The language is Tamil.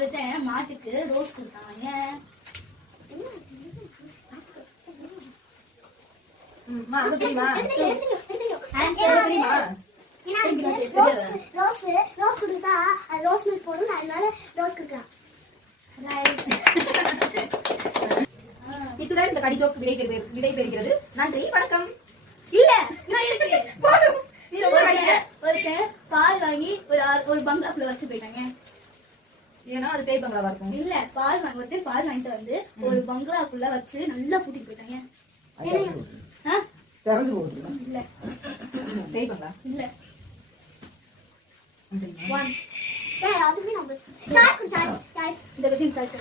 ஒருத்தன் மாட்டுக்கு ரோஸ் கொடுத்தான். ஏன் இத்துடன் இந்த கடிஜோக்கு விடை பெறுகிறது. நன்றி, வணக்கம். இல்ல ஒருத்தன் பால் வாங்கி ஒரு பங்களாக்குள்ள வச்சுட்டு போயிட்டாங்க. ஏன்னா அது பேய் பங்களாவா இருக்கும். இல்ல பால் வாங்கிட்டு வந்து ஒரு பங்களாக்குள்ள வச்சு நல்லா பூட்டிட்டு போயிட்டாங்க. இல்ல பேய் பங்களா இல்ல. அதுக்கு நம்ம சாய்ஸ் இந்த விஷயம் சாய்ஸ்.